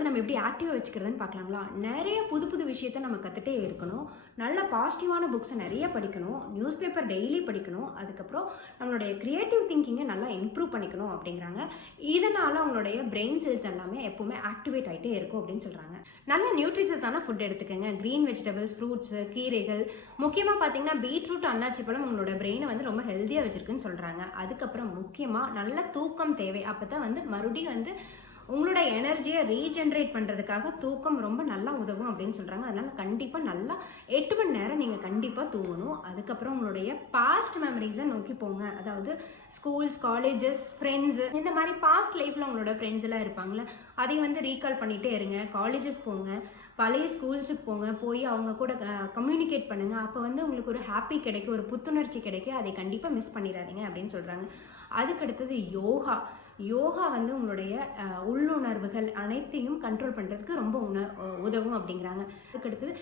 வந்து நம்ம எப்படி ஆக்டிவாக வச்சுக்கிறதுன்னு பார்க்கலாங்களா? நிறைய புது புது விஷயத்த நம்ம கற்றுட்டே இருக்கணும். நல்ல பாசிட்டிவான புக்ஸை நிறைய படிக்கணும். நியூஸ் பேப்பர் டெய்லி படிக்கணும். அதுக்கப்புறம் நம்மளுடைய கிரியேட்டிவ் திங்கிங்கை நல்லா இம்ப்ரூவ் பண்ணிக்கணும் அப்படிங்கிறாங்க. இதனால் அவங்களுடைய பிரெயின் செல்ஸ் எல்லாமே எப்பவுமே ஆக்டிவேட் ஆகிட்டே இருக்கும் அப்படின்னு சொல்கிறாங்க. நல்ல நியூட்ரிஷியஸான ஃபுட் எடுத்துக்கோங்க. க்ரீன் வெஜிடபிள்ஸ், ஃப்ரூட்ஸு, கீரைகள், முக்கியமாக பார்த்தீங்கன்னா பீட்ரூட், அன்னாச்சி பழம் உங்களோட பிரெயினை வந்து ரொம்ப ஹெல்த்தியாக வச்சுருக்குன்னு சொல்கிறாங்க. அதுக்கப்புறம் முக்கியமாக நல்ல தூக்கம் தேவை. அப்போ தான் வந்து மறுபடியும் வந்து உங்களோட எனர்ஜியை ரீஜென்ரேட் பண்ணுறதுக்காக தூக்கம் ரொம்ப நல்லா உதவும் அப்படின்னு சொல்கிறாங்க. அதனால் கண்டிப்பாக நல்லா 8 மணி நேரம் நீங்கள் கண்டிப்பாக தூங்கணும். அதுக்கப்புறம் உங்களுடைய பாஸ்ட் மெமரிஸை நோக்கி போங்க. அதாவது ஸ்கூல்ஸ், காலேஜஸ், ஃப்ரெண்ட்ஸு, இந்த மாதிரி பாஸ்ட் லைஃப்பில் உங்களோட ஃப்ரெண்ட்ஸ் எல்லாம் இருப்பாங்களே, அதை வந்து ரீகால் பண்ணிகிட்டே இருங்க. காலேஜஸ் போங்க, பழைய ஸ்கூல்ஸுக்கு போங்க, போய் அவங்க கூட கம்யூனிகேட் பண்ணுங்கள். அப்போ வந்து உங்களுக்கு ஒரு ஹாப்பி கிடைக்கும், ஒரு புத்துணர்ச்சி கிடைக்கும். அதை கண்டிப்பாக மிஸ் பண்ணிடாதீங்க அப்படின்னு சொல்கிறாங்க. அதுக்கடுத்தது யோகா வந்து உங்களுடைய உள்ளுணர்வுகள் அனைத்தையும் கண்ட்ரோல் பண்ணுறதுக்கு ரொம்ப உதவும் அப்படிங்கிறாங்க. அதுக்கடுத்தது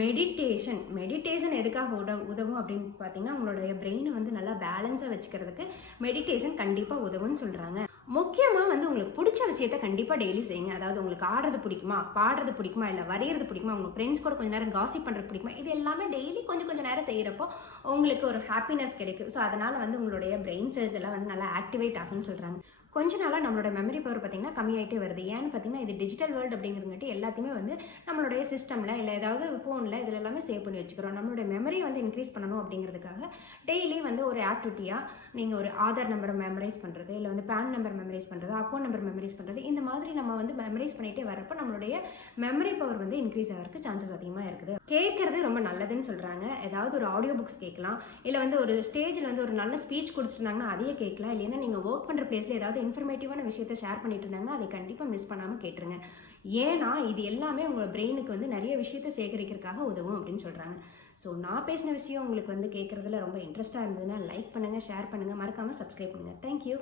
மெடிடேஷன் எதுக்காக உதவும் அப்படின்னு பார்த்தீங்கன்னா உங்களுடைய பிரெயினை வந்து நல்லா பேலன்ஸாக வச்சுக்கிறதுக்கு மெடிடேஷன் கண்டிப்பாக உதவும்னு சொல்கிறாங்க. முக்கியமாக வந்து உங்களுக்கு பிடிச்ச விஷயத்த கண்டிப்பாக டெய்லி செய்யுங்க. அதாவது உங்களுக்கு ஆடுறது பிடிக்குமா, பாடுறது பிடிக்குமா, இல்லை வரைகிறது பிடிக்குமா, உங்கள் ஃப்ரெண்ட்ஸ் கூட கொஞ்சம் நேரம் காசிப் பண்ணுறது பிடிக்குமா, இது எல்லாமே டெய்லி கொஞ்சம் நேரம் செய்கிறப்போ உங்களுக்கு ஒரு ஹாப்பினஸ் கிடைக்கும். ஸோ அதனால் வந்து உங்களுடைய பிரெயின் செல்ஸ் எல்லாம் வந்து நல்லா ஆக்டிவேட் ஆகுன்னு சொல்கிறாங்க. கொஞ்ச நாளாக நம்மளோட மெமரி பவர் பார்த்திங்கன்னா கம்மியாகிட்டே வருது. ஏன்னு பார்த்தீங்கன்னா இது டிஜிட்டல் வேர்ல்டு அப்படிங்கிறங்காட்டி எல்லாத்தையுமே வந்து நம்மளுடைய சிஸ்டமில் இல்லை ஏதாவது ஃபோனில் இதில் எல்லாமே சேவ் பண்ணி வச்சுக்கிறோம். நம்மளுடைய மெமரியை வந்து இன்க்ரீஸ் பண்ணணும் அப்படிங்கிறதுக்காக டெய்லி வந்து ஒரு ஆக்டிவிட்டியாக நீங்கள் ஒரு ஆதார் நம்பரை மெமரைஸ் பண்ணுறது, இல்லை வந்து பேன் நம்பர் மெமரைஸ் பண்ணுறது, அக்கௌண்ட் நம்பர் மெமரைஸ் பண்ணுறது, இந்த மாதிரி நம்ம வந்து மெமரைஸ் பண்ணிகிட்டே வரப்போ நம்மளுடைய மெமரி பவர் வந்து இன்க்ரீஸ் ஆகிறதுக்கு சான்சஸ் அதிகமாக இருக்குது. கேட்குறது ரொம்ப நல்லதுன்னு சொல்கிறாங்க. ஏதாவது ஒரு ஆடியோ புக்ஸ் கேட்கலாம், இல்லை வந்து ஒரு ஸ்டேஜில் வந்து ஒரு நல்ல ஸ்பீச் கொடுத்துருந்தாங்கன்னா அதையே கேட்கலாம். இல்லைன்னா நீங்கள் ஒர்க் பண்ணுற பிளேஸில் ஏதாவது இன்ஃபர்மேட்டிவான விஷயத்தை ஷேர் பண்ணிட்டு இருந்தாங்கன்னா அதை கண்டிப்பாக மிஸ் பண்ணாமல் கேட்டுருங்க. ஏன்னா இது எல்லாமே உங்களோட பிரெயினுக்கு வந்து நிறைய விஷயத்தை சேகரிக்கிறதுக்காக உதவும் அப்படின்னு சொல்கிறாங்க. ஸோ நான் பேசின விஷயம் உங்களுக்கு வந்து கேட்குறதுல ரொம்ப இன்ட்ரெஸ்ட்டாக இருந்ததுன்னா லைக் பண்ணுங்கள், ஷேர் பண்ணுங்கள், மறக்காமல் சப்ஸ்கிரைப் பண்ணுங்கள். தேங்க்யூ.